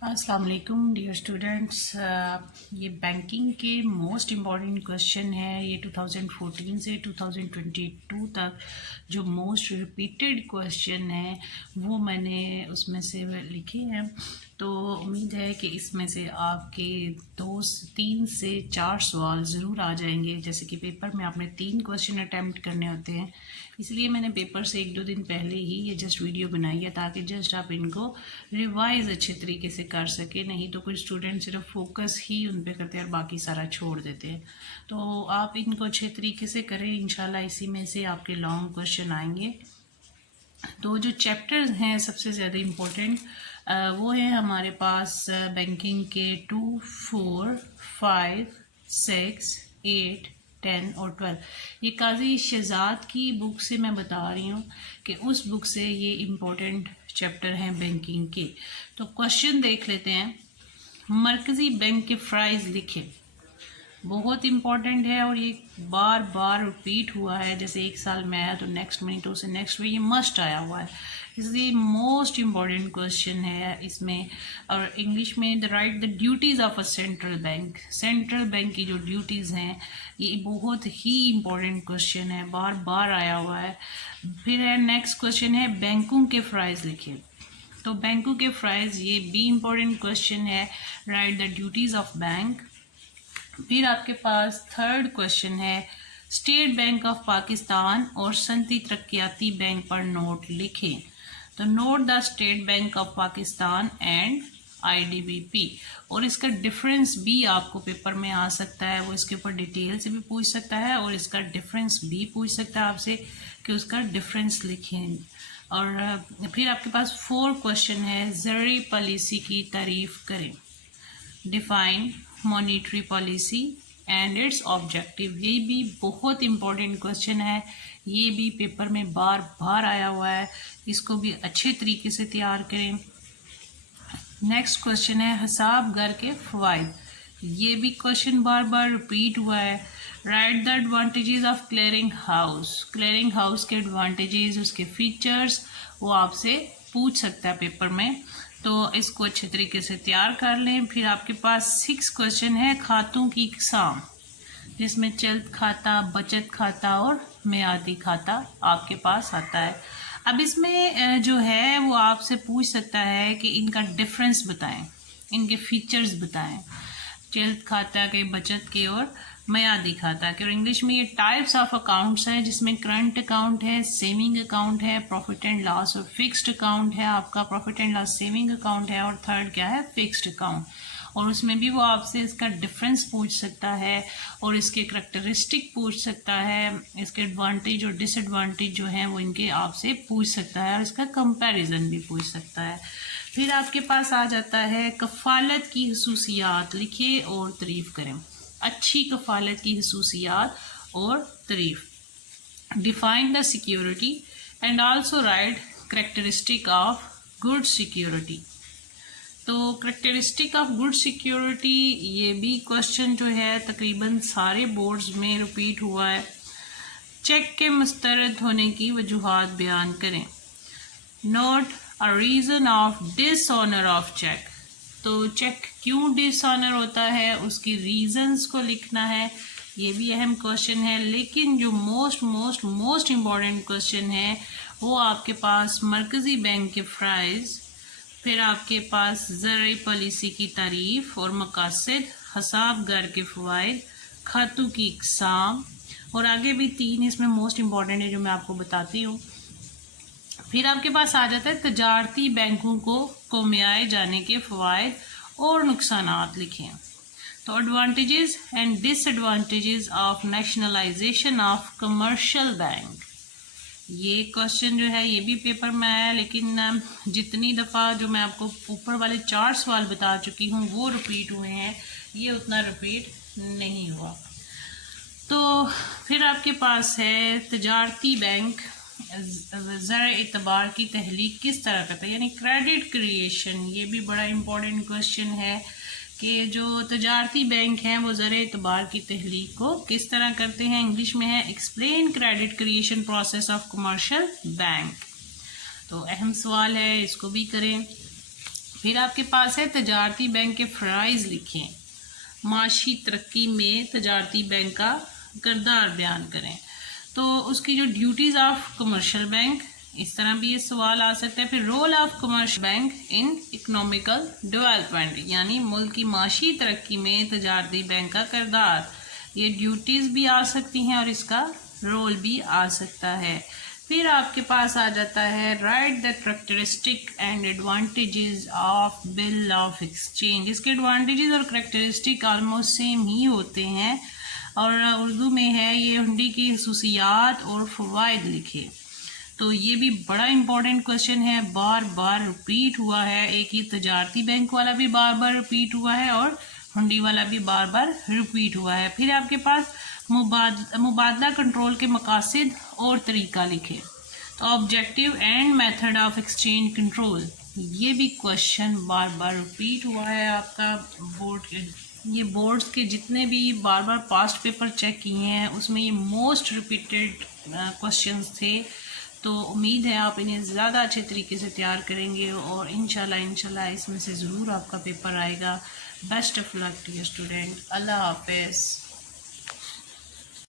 السلام علیکم dear students, یہ بینکنگ کے موسٹ امپورٹنٹ کویشچن ہے. یہ 2014 سے 2022 تک جو موسٹ ریپیٹڈ کویشچن ہیں وہ میں نے اس میں سے لکھے ہیں. تو امید ہے کہ اس میں سے آپ کے 3 سے 4 سوال ضرور آ جائیں گے. جیسے کہ پیپر میں آپ نے 3 کویشچن اٹیمپٹ کرنے ہوتے ہیں، اس لیے میں نے پیپر سے 1-2 دن پہلے ہی یہ جسٹ ویڈیو بنائی ہے تاکہ جسٹ آپ ان کو ریوائز اچھے طریقے سے کر سکیں. نہیں تو کچھ اسٹوڈنٹ صرف فوکس ہی ان پہ کرتے ہیں اور باقی سارا چھوڑ دیتے ہیں. تو آپ ان کو اچھے طریقے سے کریں، انشاءاللہ اسی میں سے آپ کے لانگ کویشچن آئیں گے. تو جو چیپٹرز ہیں سب سے زیادہ امپورٹنٹ وہ ہیں ہمارے پاس بینکنگ کے 2، 4، 5، 6، 8، 10 اور 12. یہ قاضی شہزاد کی بک سے میں بتا رہی ہوں کہ اس بک سے یہ امپورٹنٹ چیپٹر ہیں بینکنگ کے. تو کوشچن دیکھ لیتے ہیں. مرکزی بینک کے فرائض لکھیں. بہت امپورٹنٹ ہے اور یہ بار بار رپیٹ ہوا ہے. جیسے ایک سال میں آیا تو نیکسٹ میں تو اسے نیکسٹ میں یہ مسٹ آیا ہوا ہے، اس لیے موسٹ امپورٹنٹ کویشچن ہے اس میں. اور انگلش میں right the duties of a central bank. Central bank کی جو ڈیوٹیز ہیں یہ بہت ہی امپورٹنٹ کویشچن ہے، بار بار آیا ہوا ہے. پھر ہے نیکسٹ کویشچن ہے بینکوں کے فرائض لکھیں. تو بینکوں کے فرائض یہ بھی امپورٹنٹ کویشچن ہے، right the duties of bank. پھر آپ کے پاس تھرڈ کویشچن ہے اسٹیٹ بینک آف پاکستان اور صنعتی ترقیاتی بینک پر نوٹ لکھیں. تو note the State Bank of Pakistan and IDBP. اور اس کا ڈفرینس بھی آپ کو پیپر میں آ سکتا ہے، وہ اس کے اوپر ڈیٹیل سے بھی پوچھ سکتا ہے اور اس کا ڈفرینس بھی پوچھ سکتا ہے آپ سے کہ اس کا ڈفرینس لکھیں. اور پھر آپ کے پاس 4 کویشچن ہے زرعی پالیسی کی تعریف کریں. Define monetary policy and its objective. یہ بھی بہت امپورٹنٹ کویشچن ہے، یہ بھی پیپر میں بار بار آیا ہوا ہے، اس کو بھی اچھے طریقے سے تیار کریں. نیکسٹ کویشچن ہے حساب گھر کے فوائد. یہ بھی کویشچن بار بار ریپیٹ ہوا ہے. Right the advantages of clearing house. Clearing house کے ایڈوانٹیجز، اس کے فیچرز وہ آپ سے پوچھ سکتا ہے پیپر میں، تو اس کو اچھے طریقے سے تیار کر لیں. پھر آپ کے پاس 6 کویشچن ہے کھاتوں کی اقسام، جس میں چلت کھاتا، بچت کھاتا اور میعادی کھاتا آپ کے پاس آتا ہے. اب اس میں جو ہے وہ آپ سے پوچھ سکتا ہے کہ ان کا ڈفرینس بتائیں، ان کے فیچرز بتائیں، چلت کھاتا کے، بچت کے اور میعادی کھاتا کے. اور انگلش میں یہ ٹائپس آف اکاؤنٹس ہیں، جس میں کرنٹ اکاؤنٹ ہے، سیونگ اکاؤنٹ ہے، پروفٹ اینڈ لاس اور فکسڈ اکاؤنٹ ہے. آپ کا profit and loss saving account ہے اور تھرڈ کیا ہے فکسڈ اکاؤنٹ. اور اس میں بھی وہ آپ سے اس کا ڈفرینس پوچھ سکتا ہے اور اس کے کریکٹرسٹک پوچھ سکتا ہے، اس کے ایڈوانٹیج اور ڈس ایڈوانٹیج جو ہیں وہ ان کے آپ سے پوچھ سکتا ہے اور اس کا کمپیریزن بھی پوچھ سکتا ہے. پھر آپ کے پاس آ جاتا ہے کفالت کی خصوصیات لکھیں اور تعریف کریں. اچھی کفالت کی خصوصیات اور تعریف. Define the security and also right characteristic of good security. تو کریکٹرسٹک آف گڈ سیکیورٹی یہ بھی کویشچن جو ہے تقریباً سارے بورڈز میں ریپیٹ ہوا ہے. چیک کے مسترد ہونے کی وجوہات بیان کریں. Note a reason of dishonor of check. تو چیک کیوں ڈس آنر ہوتا ہے اس کی ریزنز کو لکھنا ہے. یہ بھی اہم کویشچن ہے، لیکن جو موسٹ امپورٹنٹ کویشچن ہے وہ آپ کے پاس مرکزی بینک کے فرائض، پھر آپ کے پاس زرعی پالیسی کی تعریف اور مقاصد، حساب گھر کے فوائد، کھاتوں کی اقسام، اور آگے بھی 3 اس میں موسٹ امپورٹنٹ ہے جو میں آپ کو بتاتی ہوں. پھر آپ کے پاس آ جاتا ہے تجارتی بینکوں کو قومیائے جانے کے فوائد اور نقصانات لکھیں. تو advantages and disadvantages of nationalisation of commercial bank. یہ کویشچن جو ہے یہ بھی پیپر میں آیا، لیکن جتنی دفعہ جو میں آپ کو اوپر والے 4 سوال بتا چکی ہوں وہ ریپیٹ ہوئے ہیں، یہ اتنا ریپیٹ نہیں ہوا. تو پھر آپ کے پاس ہے تجارتی بینک زر اعتبار کی تحلیق کس طرح کرتا ہے، یعنی کریڈٹ کریشن. یہ بھی بڑا امپورٹنٹ کویشچن ہے کہ جو تجارتی بینک ہیں وہ زر اعتبار کی تحلیق کو کس طرح کرتے ہیں. انگلش میں ہے explain credit creation process of commercial bank. تو اہم سوال ہے، اس کو بھی کریں. پھر آپ کے پاس ہے تجارتی بینک کے فرائض لکھیں، معاشی ترقی میں تجارتی بینک کا کردار بیان کریں۔ تو اس کی جو ڈیوٹیز آف کمرشل بینک، اس طرح بھی یہ سوال آ سکتا ہے۔ پھر role of commercial bank in economical development, یعنی ملک کی معاشی ترقی میں تجارتی بینک کا کردار، یہ ڈیوٹیز بھی آ سکتی ہیں اور اس کا رول بھی آ سکتا ہے۔ پھر آپ کے پاس آ جاتا ہے right the characteristic and advantages of bill of exchange. اس کے ایڈوانٹیجز اور کریکٹرسٹک آلموسٹ سیم ہی ہوتے ہیں، اور اردو میں ہے یہ ہنڈی کی خصوصیات اور فوائد لکھے۔ تو یہ بھی بڑا امپورٹنٹ کوشچن ہے، بار بار رپیٹ ہوا ہے، ایک ہی تجارتی بینک والا بھی بار بار رپیٹ ہوا ہے اور ہنڈی والا بھی بار بار رپیٹ ہوا ہے۔ پھر آپ کے پاس مبادلہ کنٹرول کے مقاصد اور طریقہ لکھے۔ تو objective and method of exchange control, یہ بھی کوشچن بار بار رپیٹ ہوا ہے آپ کا بورڈ کے۔ یہ بورڈز کے جتنے بھی بار بار پاسٹ پیپر چیک کیے ہیں اس میں یہ موسٹ ریپیٹڈ کوشچنز تھے۔ تو امید ہے آپ انہیں زیادہ اچھے طریقے سے تیار کریں گے اور انشاءاللہ اس میں سے ضرور آپ کا پیپر آئے گا۔ Best of luck to your student. اللہ حافظ۔